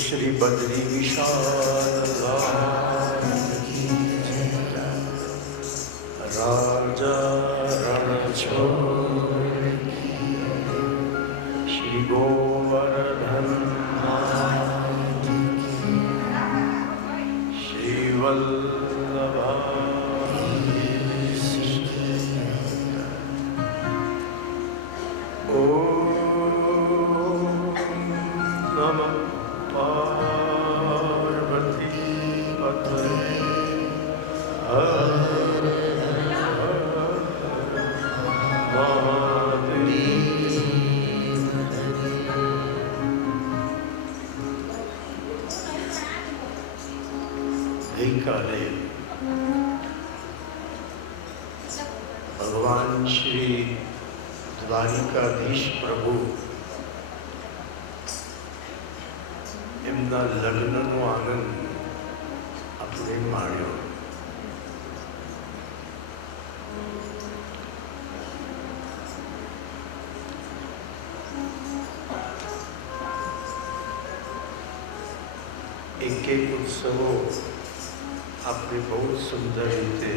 श्री बद्री विशाल राजा रणछोड़ श्री गोवर्धन श्री वल्लभा नमः पार्वती पतये गईकाले भगवान श्री દ્વારિકાધીશ પ્રભુ એમના લગ્નનો આનંદ આપણે માણ્યો. એક એક ઉત્સવો આપણે બહુ સુંદર રીતે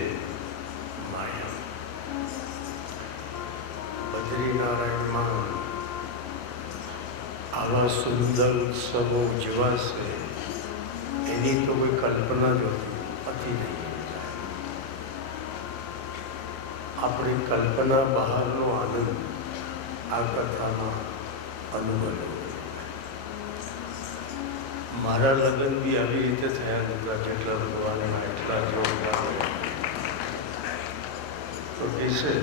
માણ્યા. બદ્રીનારાયણમાં આવા સુંદર ઉત્સવો ઉજવાશે એની તો કોઈ કલ્પના જ હતી નહીં. આપણી કલ્પના બહારનો આનંદ આ કથામાં અનુભવ્યો. મારા લગ્ન બી આવી રીતે થયા હતા. જેટલા ભગવાનના એટલા જોરદાર તો કહેશે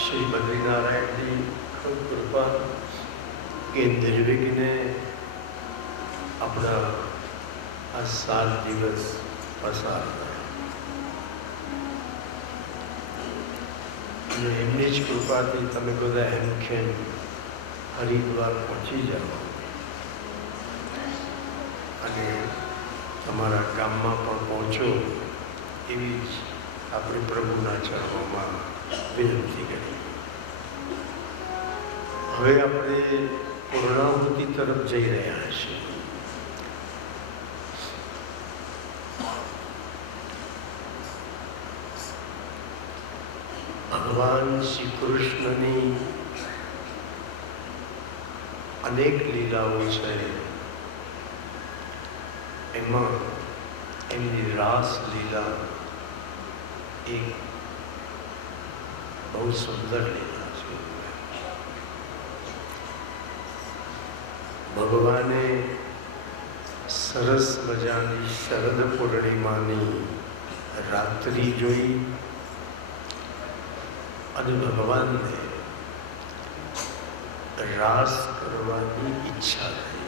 શ્રી બદ્રીનારાયણજી ખૂબ કૃપા કે નિર્વિઘ્ને આપણા આ 7 દિવસ પસાર થાય અને એમની જ કૃપાથી તમે બધા હેમખેમ હરિદ્વાર પહોંચી જાઓ અને તમારા ગામમાં પણ પહોંચો એવી જ આપણે પ્રભુના ચરણોમાં વિનંતી કરી. હવે આપણે પૂર્ણાહુતિ તરફ જઈ રહ્યા છીએ. ભગવાન શ્રી કૃષ્ણની અનેક લીલાઓ છે. એમાં એમની રાસ લીલા એક બહુ સુંદર લીલા છે. ભગવાને સરસ મજાની શરદ પૂર્ણિમાની રાત્રિ જોઈ અને ભગવાનને રાસ કરવાની ઈચ્છા થઈ.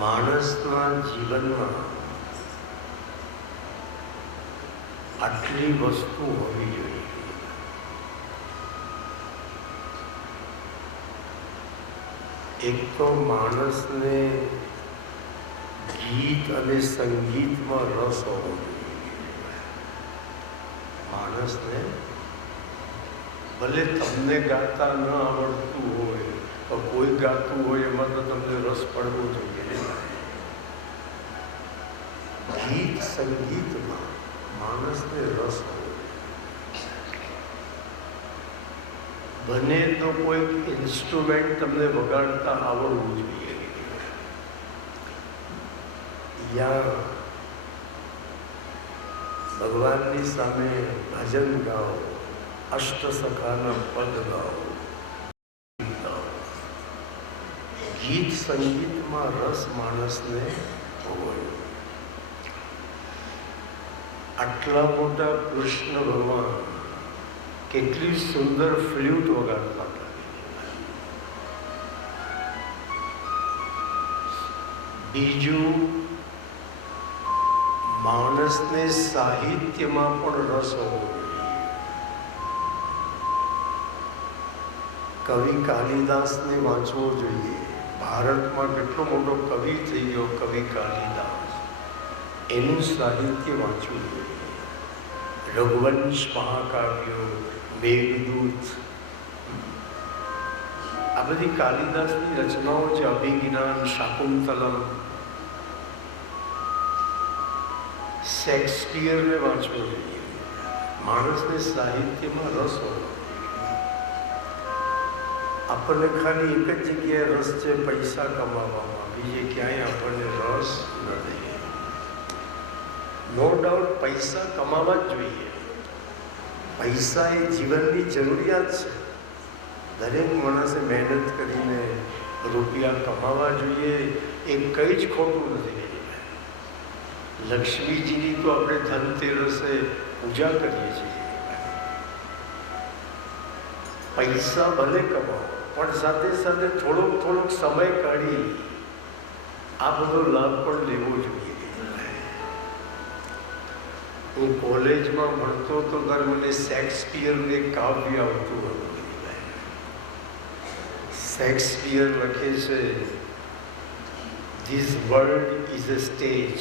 માણસના જીવનમાં આટલી વસ્તુ હોવી જોઈએ. એક તો માણસને ગીત અને સંગીતમાં રસ હોવો જોઈએ. માણસને ભલે તમને ગાતા ન આવડતું હોય તો કોઈ ગાતું હોય એમાં તો તમને રસ પડવો જોઈએ. ગીત સંગીતમાં માણસને રસ હોવો. બને તો કોઈ ઇન્સ્ટ્રુમેન્ટ તમને વગાડતા આવડવું જોઈએ. યા ભગવાનની સામે ભજન ગાઓ, અષ્ટસખાના પદ ગાઓ. ગીત સંગીતમાં રસ માણસને હોવો. આટલા મોટા કૃષ્ણ ભગવાન કેટલી સુંદર ફ્લ્યુટ વગાડતા હતા. બીજું, માણસને સાહિત્યમાં પણ રસ હોવો જોઈએ. કવિ કાલિદાસને વાંચવો જોઈએ. ભારતમાં કેટલો મોટો કવિ થઈ ગયો કવિ કાલિદાસ. એનું સાહિત્ય વાંચવું જોઈએ. રઘુવંશ મહાકાવ્યો, મેઘદૂત, આ બધી કાલિદાસની રચનાઓ છે. અભિજ્ઞાન, શાકુંતલમ, શેક્સપિયરને વાંચવો જોઈએ. માણસને સાહિત્યમાં રસ હોવો. આપણને ખાલી એક જ જગ્યાએ રસ છે, પૈસા કમાવામાં. બીજે ક્યાંય આપણને રસ નથી. નો ડાઉટ પૈસા કમાવા જ જોઈએ. પૈસા એ જીવનની જરૂરિયાત છે. દરેક માણસે મહેનત કરીને રૂપિયા કમાવા જોઈએ. એ કંઈ જ ખોટું નથી. લક્ષ્મીજીની તો આપણે ધનતેરસે પૂજા કરીએ છીએ. પૈસા ભલે કમાવો, પણ સાથે સાથે થોડોક સમય કાઢી આ બધો લાભ પણ લેવો જોઈએ. હું કોલેજમાં ભણતો તો ત્યારે મને શેક્સપિયરને કાવ્ય આવતું હતું. શેક્સપિયર લખે છે, this world is a stage.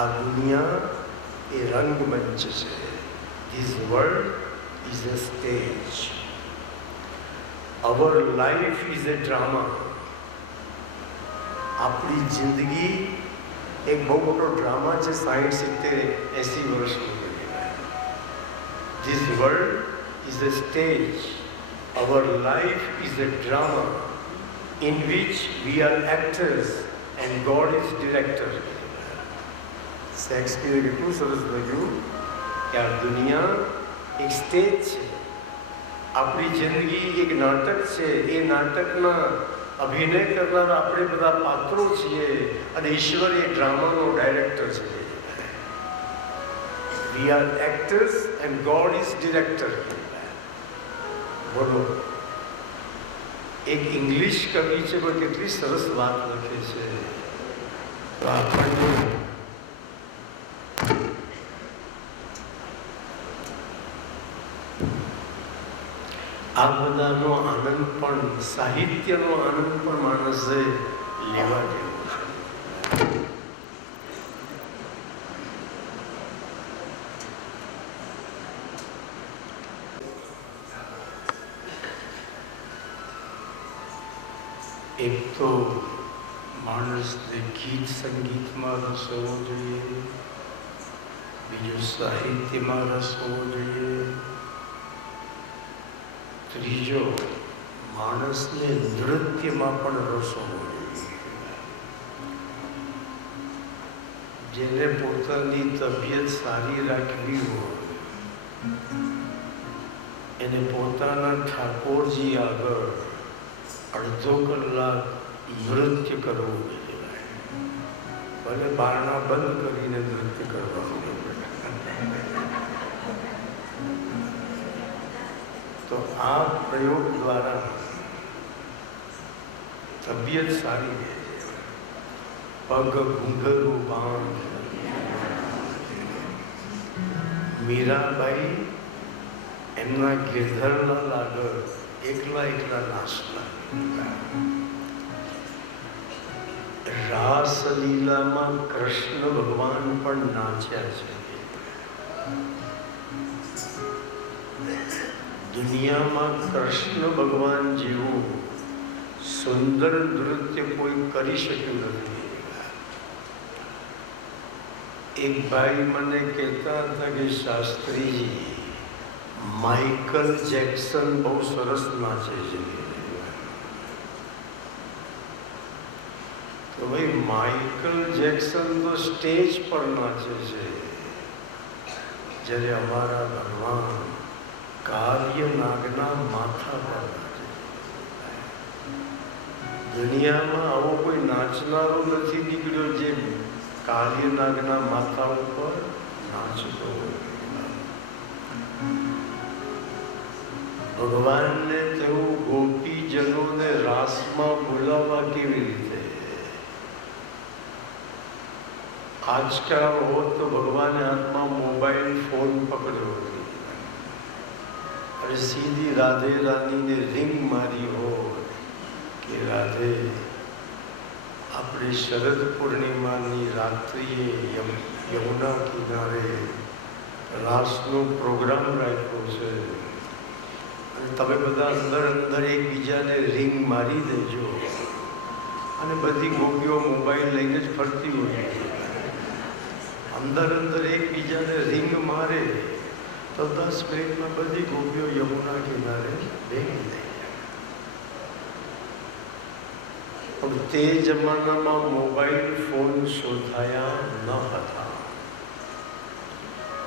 આ દુનિયા એ રંગમંચ છે. This world is a stage. Our life is a drama. આપણી જિંદગી એક બહુ મોટો ડ્રામા છે. 60-70-80 વર્ષનો. This world is a stage. Our life is a drama in which we are actors and God is director. શેક્સપિયરે કેટલું સરસ લખ્યું કે આ દુનિયા એક સ્ટેજ છે. આપણી જિંદગી એક નાટક છે. એ નાટકના અભિનય કરનારા આપણે બધા પાત્રો છીએ અને ઈશ્વર એ ડ્રામાનો ડાયરેક્ટર છે. We are actors and God is director. બોલો, એક ઇંગ્લિશ કવિ છે, પણ કેટલી સરસ વાત લખે છે. તો આપણને આ બધાનો આનંદ પણ, સાહિત્યનો આનંદ પણ માણસે લેવા જેવો છે. એક તો માણસને ગીત સંગીતમાં રસ હોવો જોઈએ, બીજું સાહિત્યમાં રસ હોવો જોઈએ, ત્રીજો માણસને નૃત્યમાં પણ રસ હોવો જોઈએ. જેને પોતાની તબિયત સારી રાખવી હોય એને પોતાના ઠાકોરજી આગળ અડધો કલાક નૃત્ય કરવું જોઈએ. ભલે બારણા બંધ કરીને નૃત્ય કરવાનું. તો આ પ્રયોગ દ્વારા તબિયત સારી રહે છે. પગ ઘૂંઘરું બાંધ, મીરાબાઈ એમના ગિરધરના આગળ એકલા એકલા નાચતા. રાસલીલામાં કૃષ્ણ ભગવાન પણ નાચ્યા છે. દુનિયામાં કૃષ્ણ ભગવાન જેવું સુંદર નૃત્ય કોઈ કરી શક્યું નથી. એક ભાઈ મને કહેતા હતા કે શાસ્ત્રીજી, માઇકલ જેક્સન બહુ સરસ નાચે છે. તો ભાઈ, માઇકલ જેક્સન તો સ્ટેજ પર નાચે છે, જ્યારે અમારા ભગવાન કાલ્ય નાગના માથા પર નાચે. દુનિયામાં આવો કોઈ નાચનારો નથી નીકળ્યો જે કાલ્ય નાગના માથા ઉપર નાચતો હોય. ભગવાનને તેવું ગોપીજનોને રાસમાં બોલાવવા કેવી રીતે? આજકાલ હોત તો ભગવાને હાથમાં મોબાઈલ ફોન પકડ્યો અને સીધી રાધે રાનીને રિંગ મારી હોય કે રાધે, આપણે શરદ પૂર્ણિમાની રાત્રિએ યમુના કિનારે રાસનો પ્રોગ્રામ રાખ્યો છે અને તમે બધા અંદર અંદર એકબીજાને રિંગ મારી દેજો. અને બધી ગોપીઓ મોબાઈલ લઈને જ ફરતી હોય. અંદર અંદર એકબીજાને રિંગ મારે તો 10 મિનિટમાં બધી ગોપીઓ યમુના કિનારે ભેગી થઈ. પણ તે જમાનામાં મોબાઈલ ફોન શોધાયા ન હતા.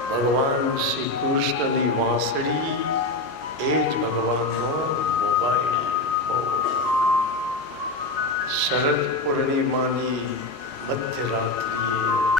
ભગવાન શ્રી કૃષ્ણની વાંસળી એ જ ભગવાનનો મોબાઈલ. શરદ પૂર્ણિમાની મધ્યરાત્રિએ